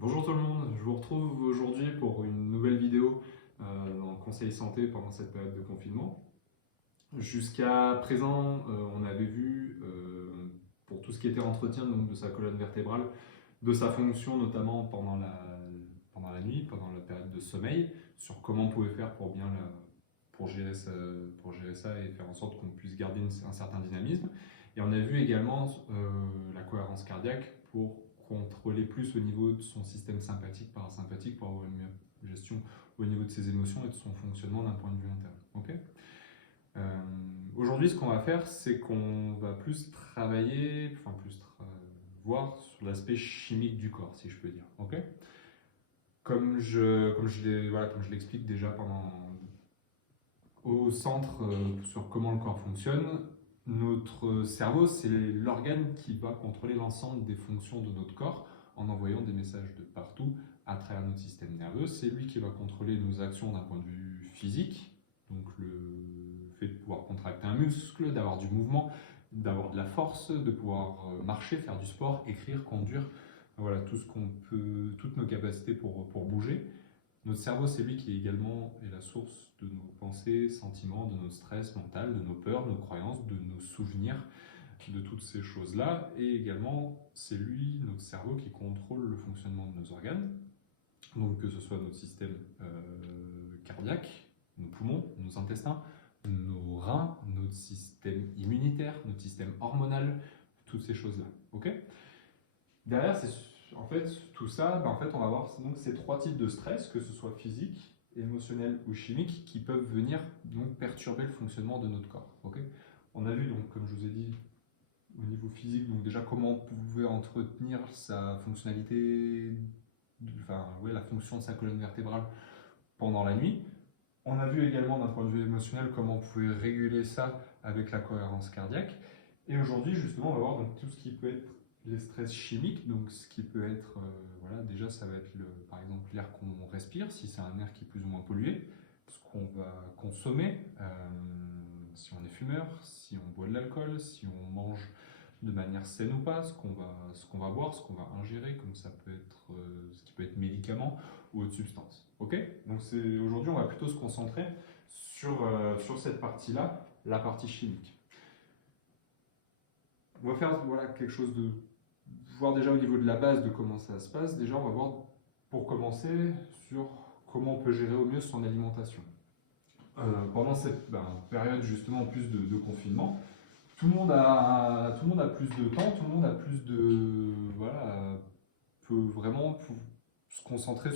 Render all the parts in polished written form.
Bonjour tout le monde, je vous retrouve aujourd'hui pour une nouvelle vidéo dans le conseil santé pendant cette période de confinement. Jusqu'à présent, on avait vu pour tout ce qui était entretien donc, de sa colonne vertébrale, de sa fonction notamment pendant la nuit, pendant la période de sommeil, sur comment on pouvait faire pour gérer ça et faire en sorte qu'on puisse garder un certain dynamisme. Et on a vu également la cohérence cardiaque pour contrôler plus au niveau de son système sympathique, parasympathique, pour avoir une meilleure gestion au niveau de ses émotions et de son fonctionnement d'un point de vue interne. Okay. Aujourd'hui, ce qu'on va faire, c'est qu'on va plus travailler, voir sur l'aspect chimique du corps, si je peux dire. Okay. Comme je l'explique déjà au centre sur comment le corps fonctionne, notre cerveau, c'est l'organe qui va contrôler l'ensemble des fonctions de notre corps en envoyant des messages de partout à travers notre système nerveux. C'est lui qui va contrôler nos actions d'un point de vue physique, donc le fait de pouvoir contracter un muscle, d'avoir du mouvement, d'avoir de la force, de pouvoir marcher, faire du sport, écrire, conduire, voilà, toutes nos capacités pour bouger. Notre cerveau, c'est lui qui est également la source de nos pensées, sentiments, de notre stress mental, de nos peurs, de nos croyances, de nos souvenirs, de toutes ces choses-là. Et également, c'est lui, notre cerveau, qui contrôle le fonctionnement de nos organes. Donc que ce soit notre système cardiaque, nos poumons, nos intestins, nos reins, notre système immunitaire, notre système hormonal, toutes ces choses-là. Ok. Derrière, en fait, tout ça, on va avoir donc ces trois types de stress, que ce soit physique, émotionnel ou chimique, qui peuvent venir donc perturber le fonctionnement de notre corps. Okay. On a vu donc, comme je vous ai dit, au niveau physique, donc déjà comment on pouvait entretenir sa fonctionnalité, la fonction de sa colonne vertébrale pendant la nuit. On a vu également d'un point de vue émotionnel comment on pouvait réguler ça avec la cohérence cardiaque. Et aujourd'hui, justement, on va voir donc tout ce qui peut être les stress chimiques, donc ce qui peut être, déjà ça va être par exemple l'air qu'on respire, si c'est un air qui est plus ou moins pollué, ce qu'on va consommer, si on est fumeur, si on boit de l'alcool, si on mange de manière saine ou pas, ce qu'on va boire, ce qu'on va ingérer, comme ça peut être, ce qui peut être médicament ou autre substance. Ok. Donc aujourd'hui, on va plutôt se concentrer sur cette partie-là, la partie chimique. On va faire quelque chose de voir déjà au niveau de la base de comment ça se passe. Déjà, on va voir pour commencer sur comment on peut gérer au mieux son alimentation. Pendant cette période justement en plus de confinement, tout le monde a plus de temps, tout le monde a plus de peut vraiment se concentrer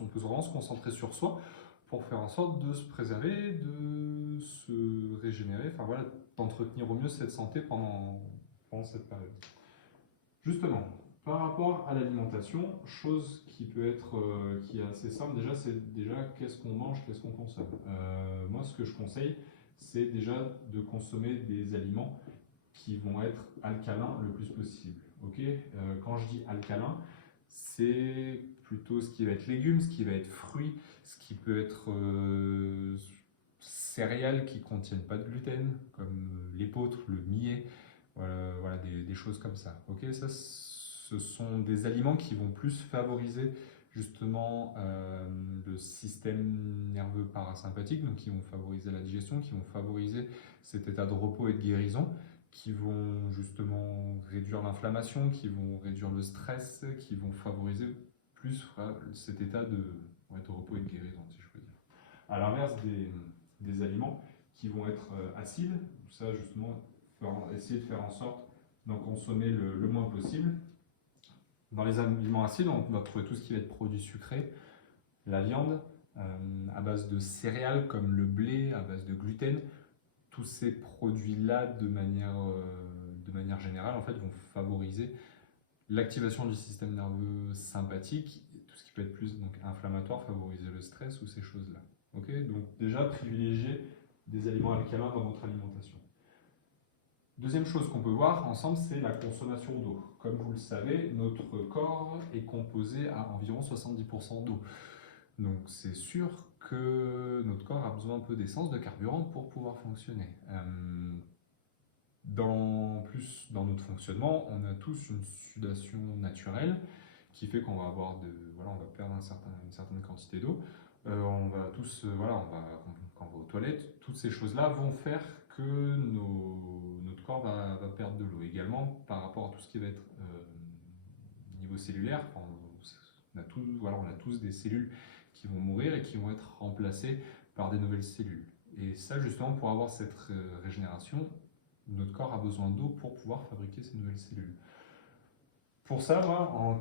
on peut vraiment se concentrer sur soi pour faire en sorte de se préserver, de se régénérer, d'entretenir au mieux cette santé pendant cette période. Justement, par rapport à l'alimentation, chose qui peut être qui est assez simple déjà, c'est déjà qu'est-ce qu'on mange, qu'est-ce qu'on consomme. Moi, ce que je conseille, c'est déjà de consommer des aliments qui vont être alcalins le plus possible. Okay. Quand je dis alcalin, c'est plutôt ce qui va être légumes, ce qui va être fruits, ce qui peut être céréales qui ne contiennent pas de gluten, comme l'épeautre, le millet, des choses comme ça. Okay, ça, ce sont des aliments qui vont plus favoriser justement le système nerveux parasympathique, donc qui vont favoriser la digestion, qui vont favoriser cet état de repos et de guérison, qui vont justement réduire l'inflammation, qui vont réduire le stress, qui vont favoriser plus cet état de repos et de guérison, si je peux dire. À l'inverse des aliments qui vont être acides, ça justement, essayer de faire en sorte d'en consommer le moins possible. Dans les aliments acides, on va trouver tout ce qui va être produits sucrés, la viande, à base de céréales comme le blé, à base de gluten. Tous ces produits-là, de manière générale, en fait, vont favoriser l'activation du système nerveux sympathique, tout ce qui peut être plus donc, inflammatoire, favoriser le stress ou ces choses-là. Okay, donc déjà, privilégier des aliments alcalins dans notre alimentation. Deuxième chose qu'on peut voir ensemble, c'est la consommation d'eau. Comme vous le savez, notre corps est composé à environ 70% d'eau. Donc c'est sûr que notre corps a besoin un peu d'essence, de carburant pour pouvoir fonctionner. Dans notre fonctionnement, on a tous une sudation naturelle qui fait qu'on va avoir voilà, on va perdre une certaine quantité d'eau. On va tous, voilà, quand on va aux toilettes, toutes ces choses-là vont faire que notre corps va perdre de l'eau. Également, par rapport à tout ce qui va être niveau cellulaire, voilà, on a tous des cellules qui vont mourir et qui vont être remplacées par des nouvelles cellules. Et ça, justement, pour avoir cette régénération, notre corps a besoin d'eau pour pouvoir fabriquer ces nouvelles cellules. Pour ça, moi, au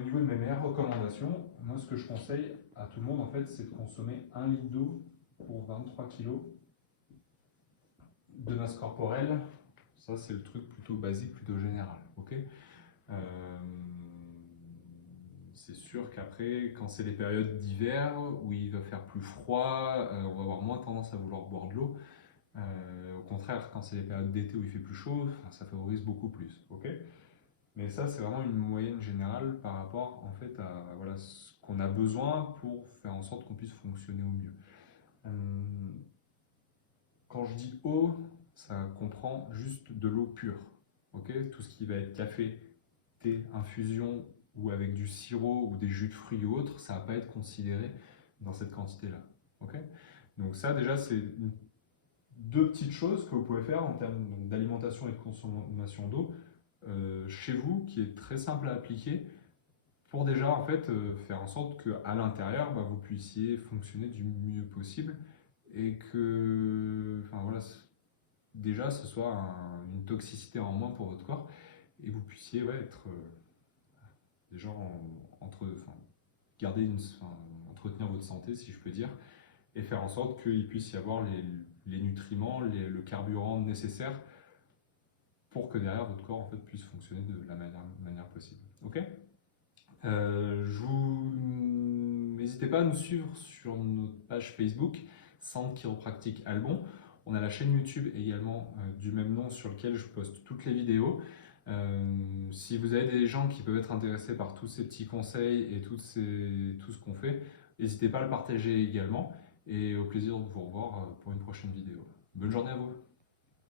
niveau de mes meilleures recommandations, moi, ce que je conseille à tout le monde, en fait, c'est de consommer 1 litre d'eau pour 23 kg de masse corporelle. Ça, c'est le truc plutôt basique, plutôt général. Ok. C'est sûr qu'après, quand c'est les périodes d'hiver où il va faire plus froid, on va avoir moins tendance à vouloir boire de l'eau. Au contraire, quand c'est les périodes d'été où il fait plus chaud, ça favorise beaucoup plus. Ok. Mais ça, c'est vraiment une moyenne générale par rapport en fait, à voilà, ce qu'on a besoin pour faire en sorte qu'on puisse fonctionner au mieux. Quand je dis eau, ça comprend juste de l'eau pure. Okay, tout ce qui va être café, thé, infusion ou avec du sirop ou des jus de fruits ou autres, ça ne va pas être considéré dans cette quantité-là. Okay, donc ça, déjà, c'est deux petites choses que vous pouvez faire en termes d'alimentation et de consommation d'eau chez vous, qui est très simple à appliquer pour déjà en fait faire en sorte qu'à l'intérieur vous puissiez fonctionner du mieux possible et que voilà, déjà ce soit une toxicité en moins pour votre corps et vous puissiez être déjà entretenir votre santé, si je peux dire, et faire en sorte qu'il puisse y avoir les nutriments, le carburant nécessaire pour que derrière votre corps en fait, puisse fonctionner de la manière possible. Ok. N'hésitez pas à nous suivre sur notre page Facebook, Centre Chiropractique Albon. On a la chaîne YouTube également du même nom sur lequel je poste toutes les vidéos. Si vous avez des gens qui peuvent être intéressés par tous ces petits conseils et tout ce qu'on fait, n'hésitez pas à le partager également. Et au plaisir de vous revoir pour une prochaine vidéo. Bonne journée à vous!